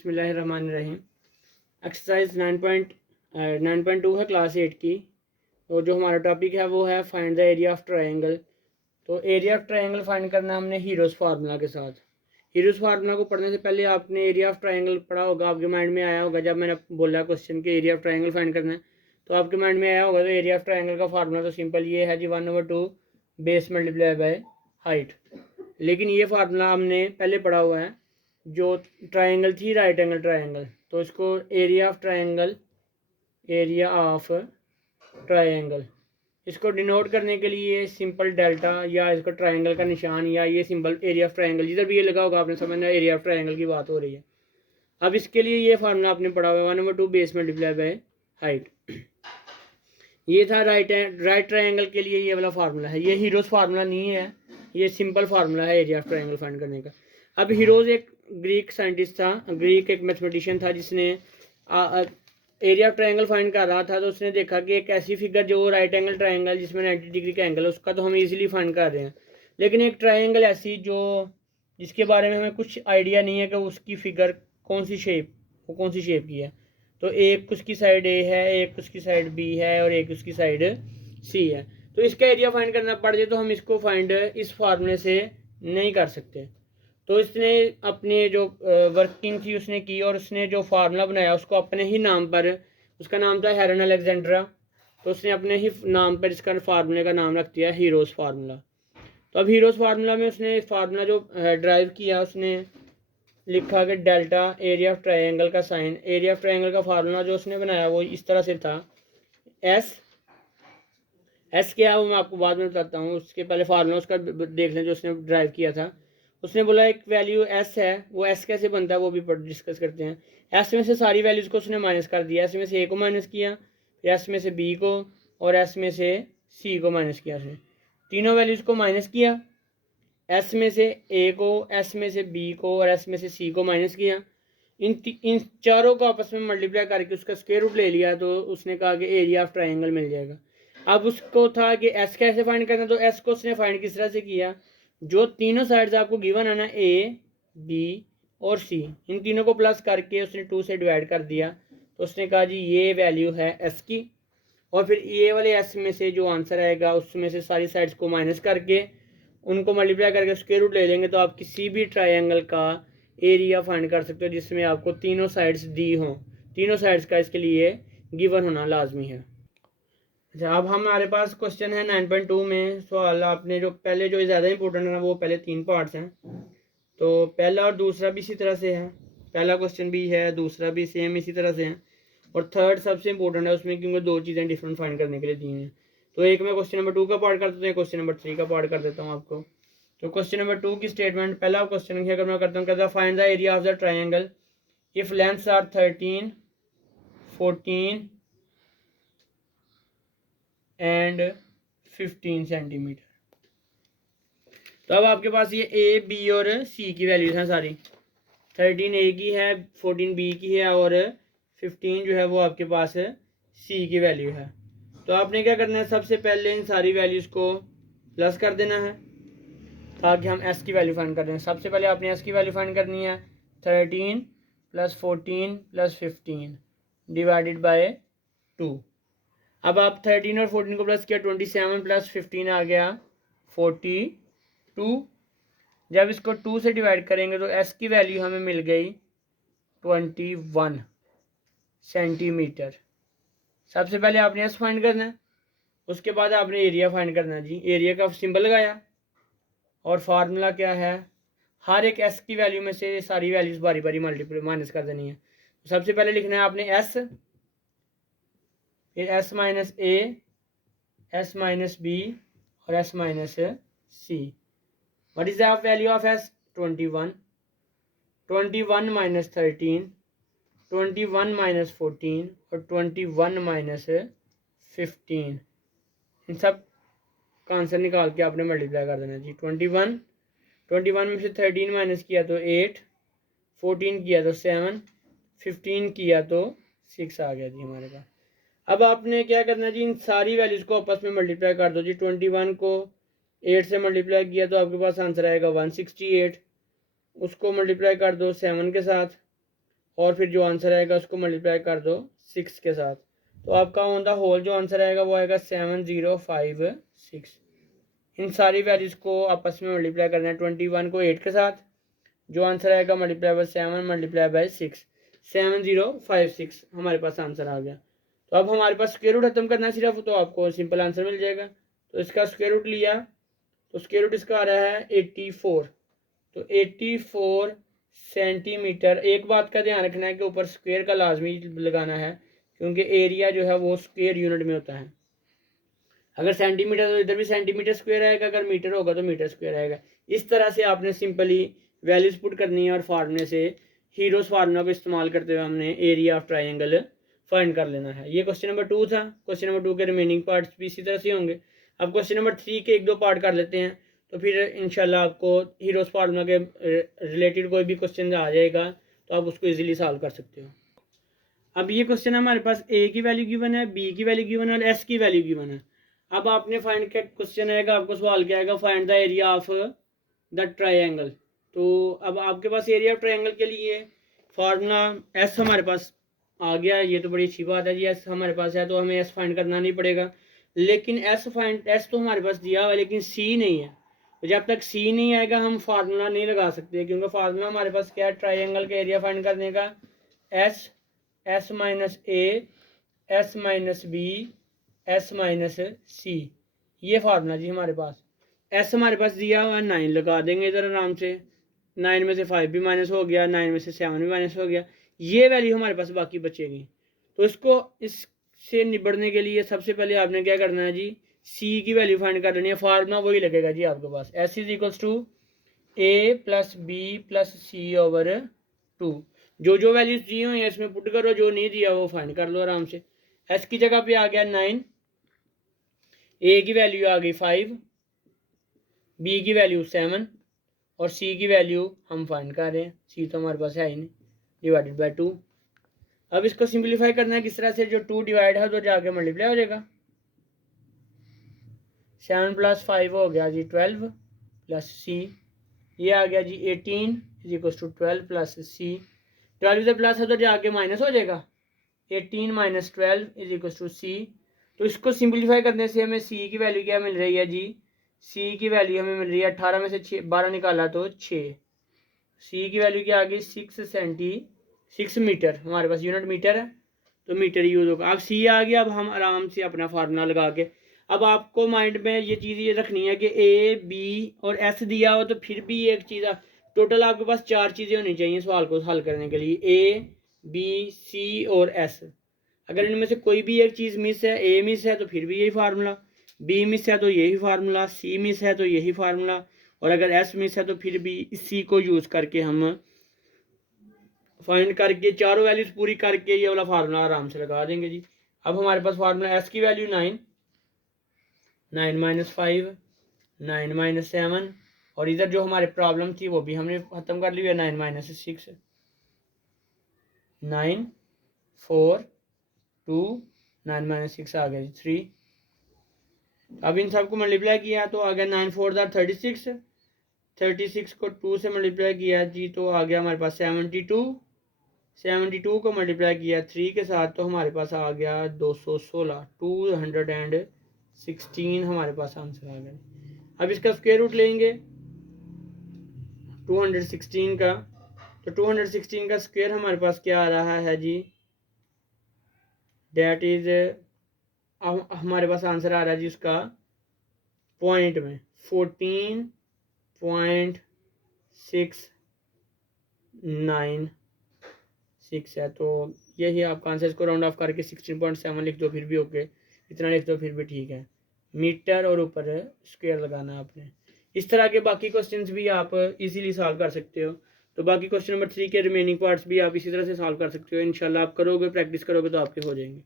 बिस्मिल्लाहिर्रहमानिर्रहीम। एक्सरसाइज 9.2 है क्लास 8 की। तो जो हमारा टॉपिक है वो है find the area of triangle. तो एरिया ऑफ ट्रायंगल फाइंड करना हमने हीरोज़ फार्मूला के साथ। हीरोज़ फार्मूला को पढ़ने से पहले आपने एरिया ऑफ ट्रायंगल पढ़ा होगा, आपके माइंड में आया होगा। जब मैंने बोला क्वेश्चन के एरिया ऑफ ट्रायंगल फाइंड करना है तो आपके माइंड में आया होगा। तो एरिया ऑफ ट्रायंगल का फार्मूला तो सिंपल ये है जी 1/2 बेस मल्टीप्लाई बाय हाइट। लेकिन ये फार्मूला हमने पहले पढ़ा हुआ है। जो ट्रायंगल थी राइट एंगल ट्रायंगल, तो इसको area of triangle, area of triangle इसको डिनोट करने के लिए सिंपल डेल्टा या इसको ट्रायंगल का निशान या ये सिंबल एरिया ऑफ ट्रायंगल जिधर भी ये लगा होगा आपने समझना एरिया ऑफ ट्रायंगल की बात हो रही है। अब इसके लिए ये फार्मूला आपने पढ़ा हुआ है 1/2 बेस मल्टीप्लाई बाय हाइट। ये था राइट ट्रायंगल के लिए ये वाला फार्मूला है। ये हीरोज़ फार्मूला नहीं है, ये सिंपल फार्मूला है एरिया ऑफ ट्रायंगल फाइंड करने का। अब हीरोज़ एक ग्रीक साइंटिस्ट था, ग्रीक एक मैथमेटिशियन था जिसने एरिया ऑफ ट्रायंगल फाइंड कर रहा था। तो उसने देखा कि एक ऐसी फिगर जो राइट एंगल ट्रायंगल जिसमें 90 डिग्री का एंगल है उसका तो हम इजीली फाइंड कर रहे हैं, लेकिन एक ट्रायंगल ऐसी जो जिसके बारे में हमें कुछ आइडिया नहीं है कि उसकी फिगर कौन सी शेप, वो कौन सी शेप की है। तो एक उसकी साइड ए है, एक उसकी साइड बी है और एक उसकी साइड सी है। तो इसका एरिया फाइंड करना पड़ जाए तो हम इसको फाइंड इस फार्मूले से नहीं कर सकते। तो इसने अपने जो वर्किंग थी उसने की और उसने जो फार्मूला बनाया उसको अपने ही नाम पर, उसका नाम था हेरन अलेक्जेंड्रा। तो उसने अपने ही नाम पर इसका फार्मूले का नाम रख दिया हीरोज़ फार्मूला। तो अब हीरोज़ फार्मूला में उसने फार्मूला जो ड्राइव किया उसने लिखा कि डेल्टा एरिया ऑफ ट्रायंगल का साइन। एरिया ऑफ ट्रायंगल का फार्मूला जो उसने बनाया वो इस तरह से था। एस क्या है वो मैं आपको बाद में बताता हूँ, उसके पहले फार्मूला उसका देख लें जो उसने ड्राइव किया था। उसने बोला एक वैल्यू एस है, वो एस कैसे बनता है वो भी डिस्कस करते हैं। एस में से सारी वैल्यूज़ को उसने माइनस कर दिया। एस में से ए को माइनस किया, फिर एस में से बी को और एस में से सी को माइनस किया। उसने तीनों वैल्यूज़ को माइनस किया, एस में से ए को, एस में से बी को और एस में से सी को माइनस किया। इन चारों को आपस में मल्टीप्लाई करके उसका स्क्वायर रूट ले लिया। तो उसने कहा कि एरिया ऑफ ट्रायंगल मिल जाएगा। अब उसको था कि एस कैसे फाइंड करना, तो एस को उसने फाइंड किस तरह से किया, जो तीनों साइड्स आपको गिवन है ना ए बी और सी, इन तीनों को प्लस करके उसने 2 से डिवाइड कर दिया। तो उसने कहा जी ये वैल्यू है एस की, और फिर ये वाले एस में से जो आंसर आएगा उसमें से सारी साइड्स को माइनस करके उनको मल्टीप्लाई करके स्क्वायर रूट ले लेंगे तो आप किसी भी ट्रायंगल का एरिया फाइंड कर सकते हो जिसमें आपको तीनों साइड्स दी हों। तीनों साइड्स का इसके लिए गिवन होना लाजमी है। अच्छा, अब हमारे पास क्वेश्चन है 9.2 में सवाल। आपने जो पहले जो ज़्यादा इंपॉर्टेंट है वो पहले 3 पार्ट्स हैं। तो पहला और दूसरा भी इसी तरह से है, पहला क्वेश्चन भी है, दूसरा भी सेम इसी तरह से है, और थर्ड सबसे इंपॉर्टेंट है उसमें क्योंकि 2 चीज़ें डिफरेंट फाइंड करने के लिए दी हैं। तो एक मैं क्वेश्चन नंबर 2 का पार्ट कर देता हूँ, क्वेश्चन नंबर 3 का पार्ट कर देता हूँ आपको। तो क्वेश्चन नंबर 2 की स्टेटमेंट, पहला क्वेश्चन अगर मैं करता हूँ, कहता है find the area of the triangle if lengths are 13, 14 and 15 centimetre. तो अब आपके पास ये ए बी और सी की वैल्यूज हैं सारी। 13 ए की है, 14 बी की है और 15 जो है वो आपके पास सी की वैल्यू है। तो आपने क्या करना है, सबसे पहले इन सारी वैल्यूज़ को प्लस कर देना है ताकि हम एस की वैल्यू फाइंड कर दें। सबसे पहले आपने एस की वैल्यू फाइंड करनी है 13 + 14 + 15 डिवाइडेड बाय 2। अब आप 13 और 14 को प्लस किया, 27 + 15 आ गया 42। जब इसको 2 से डिवाइड करेंगे तो एस की वैल्यू हमें मिल गई 21 सेंटीमीटर। सबसे पहले आपने एस फाइंड करना है, उसके बाद आपने एरिया फाइंड करना है। जी एरिया का सिंबल लगाया और फार्मूला क्या है, हर एक एस की वैल्यू में से सारी वैल्यूज बारी बारी मल्टीप्लाई माइनस कर देनी है। सबसे पहले लिखना है आपने एस, फिर S minus A, S minus B और S minus C. What is the value of S? 21। 21 - 13, 21 - 14 और 21 - 15। इन सब का आंसर निकाल के आपने मल्टीप्लाई कर देना जी। 21 में से 13 माइनस किया तो 8, 14 किया तो 7, 15 किया तो 6 आ गया जी हमारे पास। अब आपने क्या करना है जी, इन सारी वैल्यूज़ को आपस में मल्टीप्लाई कर दो जी। 21 को 8 से मल्टीप्लाई किया तो आपके पास आंसर आएगा 168। उसको मल्टीप्लाई कर दो 7 के साथ, और फिर जो आंसर आएगा उसको मल्टीप्लाई कर दो 6 के साथ, तो आपका ऑन द होल जो आंसर आएगा वो आएगा 7056। इन सारी वैल्यूज़ को आपस में मल्टीप्लाई करना है। 21 को 8 के साथ, जो आंसर आएगा मल्टीप्लाई बाय 7 मल्टीप्लाई बाय 6, 7056 हमारे पास आंसर आ गया। तो अब हमारे पास स्क्वायर रूट खत्म करना है सिर्फ, तो आपको सिंपल आंसर मिल जाएगा। तो इसका स्क्वायर रूट लिया तो स्क्वायर रूट इसका आ रहा है 84। तो 84 सेंटीमीटर। एक बात का ध्यान रखना है कि ऊपर स्क्वायर का लाजमी लगाना है, क्योंकि एरिया जो है वो स्क्वायर यूनिट में होता है। अगर सेंटीमीटर तो इधर भी सेंटीमीटर स्क्वायर आएगा, अगर मीटर होगा तो मीटर स्क्वायर आएगा। इस तरह से आपने सिंपली वैल्यूज पुट करनी है और फार्मूले से हीरोज फार्मूला को इस्तेमाल करते हुए हमने एरिया ऑफ ट्राइंगल फाइंड कर लेना है। ये क्वेश्चन नंबर 2 था। क्वेश्चन नंबर 2 के रिमेनिंग पार्ट्स भी इसी तरह से होंगे। अब क्वेश्चन नंबर 3 के 1-2 पार्ट कर लेते हैं, तो फिर इंशाल्लाह आपको हीरोज फार्मूला के रिलेटेड कोई भी क्वेश्चन आ जाएगा तो आप उसको इजीली सॉल्व कर सकते हो। अब ये क्वेश्चन हमारे पास ए की वैल्यू गिवन है, बी की वैल्यू गिवन है और एस की वैल्यू गिवन है। अब आपने फाइंड क्या क्वेश्चन आएगा, आपको सवाल क्या आएगा, find the area of the triangle. तो अब आपके पास एरिया ऑफ ट्राइंगल के लिए फार्मूला एस हमारे पास आ गया। ये तो बड़ी अच्छी बात है जी, एस हमारे पास है तो हमें एस फाइंड करना नहीं पड़ेगा। लेकिन एस तो हमारे पास दिया हुआ है, लेकिन सी नहीं है। तो जब तक सी नहीं आएगा हम फार्मूला नहीं लगा सकते, क्योंकि फार्मूला हमारे पास क्या है, ट्राइंगल का एरिया फाइंड करने का, S minus A, S minus B, S minus C, ये फार्मूला जी हमारे पास। एस हमारे पास दिया हुआ है 9, लगा देंगे इधर आराम से। 9 में से 5 भी माइनस हो गया, 9 में से 7 भी माइनस हो गया, ये वैल्यू हमारे पास बाकी बचेगी। तो इसको इससे निबड़ने के लिए सबसे पहले आपने क्या करना है जी, सी की वैल्यू फाइंड कर लेनी है। फार्मूला वही लगेगा जी आपके पास, S is equals to A plus B plus C over 2। जो वैल्यूज दी हुई है इसमें पुट करो, जो नहीं दिया वो फाइंड कर लो आराम से। एस की जगह पे आ गया 9, ए की वैल्यू आ गई 5, बी की वैल्यू 7 और सी की वैल्यू हम फाइंड कर रहे हैं, सी तो हमारे पास है ही नहीं, डिवाइडेड बाय 2। अब इसको सिंप्लीफाई करना है किस तरह से, जो 2 डिवाइड है तो जाके मल्टीप्लाई हो जाएगा। 7 + 5 हो गया जी 12 प्लस सी, ये आ गया जी 18 इज इक्वल टू 12 प्लस सी। 12 से प्लस है तो जाके माइनस हो जाएगा, 18 माइनस 12 इज इक्वल टू सी। तो इसको सिंप्लीफाई करने से हमें सी की वैल्यू क्या मिल रही है जी, सी की वैल्यू हमें मिल रही है 18 में से 12 निकाला तो 6। सी की वैल्यू क्या आ गई 6 मीटर, हमारे पास यूनिट मीटर है तो मीटर यूज होगा। अब सी आ गया, अब हम आराम से अपना फार्मूला लगा के, अब आपको माइंड में ये चीज़ ये रखनी है कि ए बी और एस दिया हो तो फिर भी एक चीज़, टोटल आपके पास 4 चीज़ें होनी चाहिए सवाल को हल करने के लिए, ए बी सी और एस। अगर इनमें से कोई भी एक चीज़ मिस है, ए मिस है तो फिर भी यही फार्मूला, बी मिस है तो यही फार्मूला, सी मिस है तो यही फार्मूला, और अगर एस मिस है तो फिर भी इसी को यूज़ करके हम फाइंड करके चारों वैल्यूज पूरी करके ये वाला फार्मूला आराम से लगा देंगे जी। अब हमारे पास फार्मूला एस की वैल्यू 9, 9 माइनस 5, 9 माइनस 7, और इधर जो हमारे प्रॉब्लम थी वो भी हमने ख़त्म कर ली है, 9 माइनस 6, 9 4 2, 9 माइनस 6 आ गया 3। अब इन सबको मल्टीप्लाई किया तो आ गया 9 4 36, 36 को 2 से मल्टीप्लाई किया जी तो आ गया हमारे पास 72, 72 को मल्टीप्लाई किया 3 के साथ तो हमारे पास आ गया 216, 216 हमारे पास आंसर आ गया। अब इसका स्क्वायर रूट लेंगे 216 का, तो 216 का स्क्वायर हमारे पास क्या आ रहा है जी, डेट इज हमारे पास आंसर आ रहा है जी उसका पॉइंट में 14.696 है। तो यही आपका आंसर, इसको राउंड ऑफ करके 16.7 लिख दो फिर भी ओके, इतना लिख दो फिर भी ठीक है। मीटर और ऊपर स्क्वायर लगाना है आपने। इस तरह के बाकी क्वेश्चंस भी आप इजीली सॉल्व कर सकते हो। तो बाकी क्वेश्चन नंबर 3 के रिमेनिंग पार्ट्स भी आप इसी तरह से सॉल्व कर सकते हो। इंशाल्लाह आप करोगे, प्रैक्टिस करोगे तो आपके हो जाएंगे।